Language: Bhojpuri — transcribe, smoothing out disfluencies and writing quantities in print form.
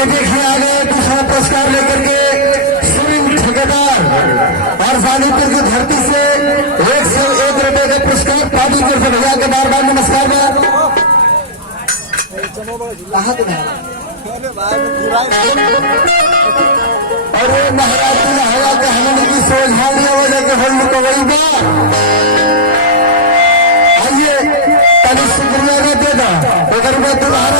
ये देखिए आ गए दूसरा पुरस्कार लेकर के सुनील ठेकेदार और सानीपुर की धरती से 101 रुपए का पुरस्कार पार्टी की ओर से भैया के बार बार नमस्कार बा। और ये महाराज जी हवा के हमने की सोझानी वजह के होल को वही बा। आइए तनिक शुक्रिया दे दो अगर मैं तुम्हारा